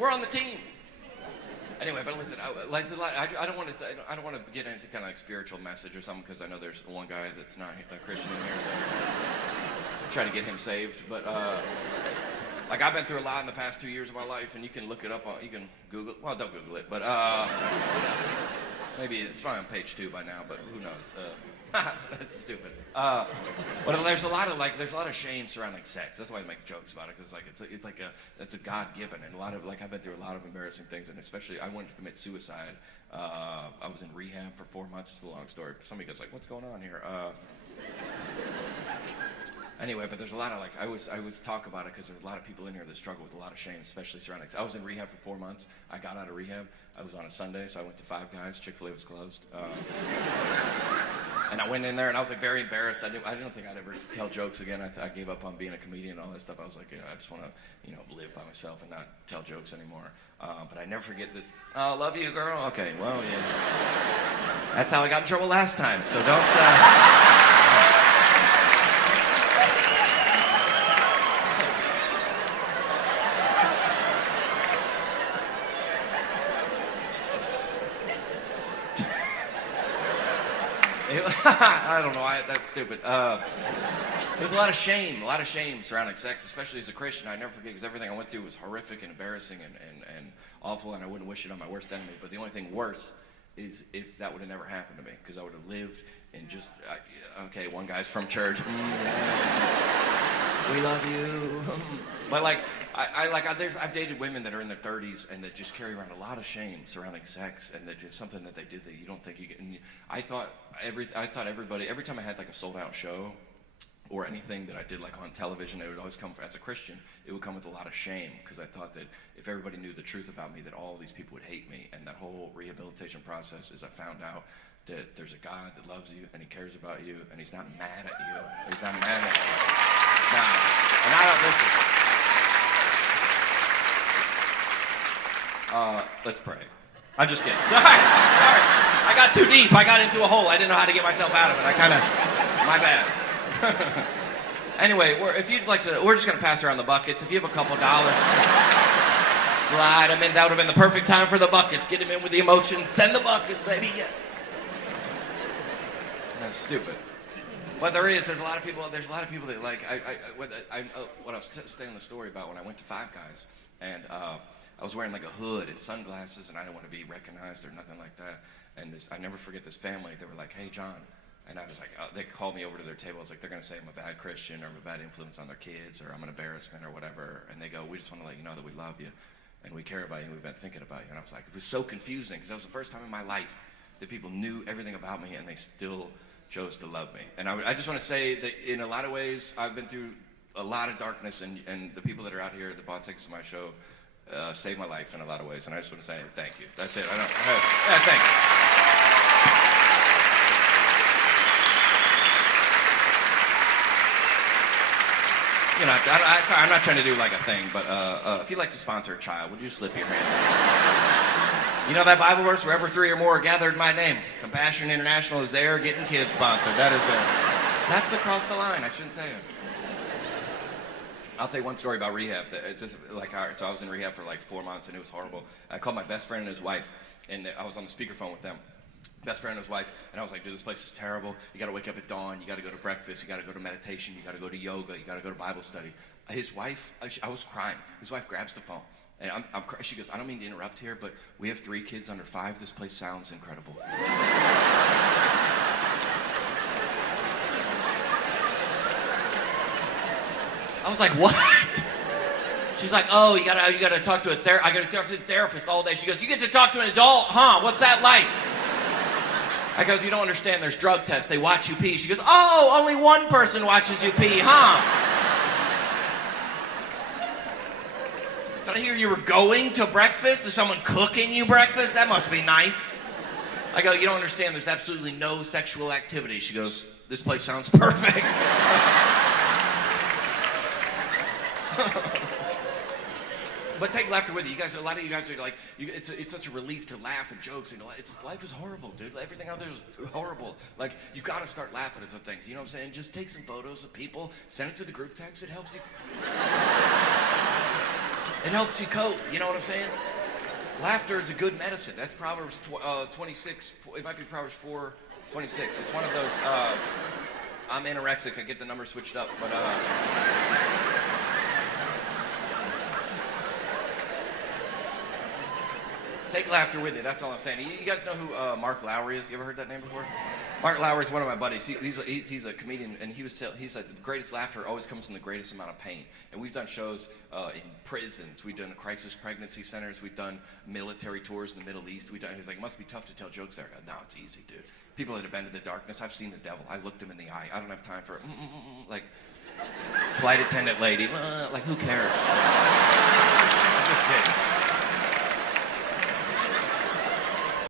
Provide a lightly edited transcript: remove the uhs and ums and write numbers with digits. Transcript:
We're on the team. Anyway, but listen, I don't want to say, I don't want to get into kind of like spiritual message or something, because I know there's one guy that's not a Christian in here, so I'll try to get him saved. But like I've been through a lot in the past 2 years of my life, and you can look it up on, you can Google. Well, don't Google it, but maybe it's probably on page 2 by now, but who knows? That's stupid. But there's a lot of shame surrounding sex. That's why I make jokes about it, because it's a God-given, and a lot of I've been through a lot of embarrassing things, and especially I wanted to commit suicide. I was in rehab for 4 months. It's a long story. Somebody goes like, "What's going on here?" Anyway, but there's a lot of I always talk about it because there's a lot of people in here that struggle with a lot of shame, especially surrounding. I was in rehab for 4 months. I got out of rehab. I was on a Sunday, so I went to Five Guys. Chick-fil-A was closed. And I went in there, and I was very embarrassed. I didn't think I'd ever tell jokes again. I gave up on being a comedian and all that stuff. I was like, I just want to, live by myself and not tell jokes anymore. But I never forget this. Oh, love you, girl. Okay, well, yeah. That's how I got in trouble last time. So don't. I don't know. That's stupid. There's a lot of shame surrounding sex, especially as a Christian. I never forget, because everything I went through was horrific and embarrassing and awful, and I wouldn't wish it on my worst enemy. But the only thing worse is if that would have never happened to me, because I would have lived in just, okay, one guy's from church. We love you. But I've dated women that are in their 30s and that just carry around a lot of shame surrounding sex, and that just something that they did that you don't think you get. And I thought everybody, every time I had a sold out show or anything that I did on television, it would always come, as a Christian, it would come with a lot of shame, because I thought that if everybody knew the truth about me, that all these people would hate me. And that whole rehabilitation process is I found out that there's a God that loves you and he cares about you, and he's not mad at you. He's not mad at you. Now, and I don't listen. Let's pray. I'm just kidding. Sorry. I got too deep. I got into a hole. I didn't know how to get myself out of it. My bad. Anyway, if you'd like to, we're just going to pass around the buckets. If you have a couple dollars, slide them in. That would have been the perfect time for the buckets. Get them in with the emotions. Send the buckets, baby. Yeah. That's stupid. But there's a lot of people that what I was telling the story about when I went to Five Guys, and I was wearing a hood and sunglasses, and I didn't want to be recognized or nothing like that. And I never forget this family. They were like, "Hey, John," and I was like, they called me over to their table. I was like, they're gonna say I'm a bad Christian or I'm a bad influence on their kids or I'm an embarrassment or whatever. And they go, "We just want to let you know that we love you and we care about you and we've been thinking about you." And I was like, it was so confusing, because that was the first time in my life that people knew everything about me and they still chose to love me. And I just want to say that in a lot of ways, I've been through a lot of darkness, and the people that are out here that bought tickets to my show saved my life in a lot of ways. And I just want to say thank you. That's it. Thank you. I'm not trying to do a thing, but if you'd like to sponsor a child, would you slip your hand? You know that Bible verse, wherever 3 or more are gathered in my name? Compassion International is there getting kids sponsored. That's across the line. I shouldn't say it. I'll tell you one story about rehab. It's just so I was in rehab for 4 months, and it was horrible. I called my best friend and his wife, and I was on the speakerphone with them. Best friend and his wife, and I was like, "Dude, this place is terrible. You got to wake up at dawn. You got to go to breakfast. You got to go to meditation. You got to go to yoga. You got to go to Bible study." His wife, I was crying. His wife grabs the phone, and I'm crying. She goes, "I don't mean to interrupt here, but we have 3 kids under 5. This place sounds incredible." I was like, "What?" She's like, "Oh, you gotta talk to I gotta talk to a therapist all day." She goes, "You get to talk to an adult, huh? What's that like?" I goes, "You don't understand, there's drug tests. They watch you pee." She goes, "Oh, only one person watches you pee, huh?" Did I hear you were going to breakfast? Is someone cooking you breakfast? That must be nice. I go, "You don't understand, there's absolutely no sexual activity." She goes, "This place sounds perfect." But take laughter with you. A lot of you guys are like, it's such a relief to laugh at jokes. And life is horrible, dude. Everything out there is horrible. You got to start laughing at some things. You know what I'm saying? Just take some photos of people, send it to the group text. It helps you. It helps you cope. You know what I'm saying? Laughter is a good medicine. That's Proverbs 26. It might be Proverbs 4:26. It's one of those. I'm anorexic. I get the numbers switched up, but. Take laughter with you. That's all I'm saying. You guys know who Mark Lowry is? You ever heard that name before? Mark Lowry is one of my buddies. He's a comedian, and he said the greatest laughter always comes from the greatest amount of pain. And we've done shows in prisons. We've done crisis pregnancy centers. We've done military tours in the Middle East. He's like, it must be tough to tell jokes there. No, it's easy, dude. People that have been to the darkness. I've seen the devil. I looked him in the eye. I don't have time for like flight attendant lady. Like, who cares? I'm just kidding.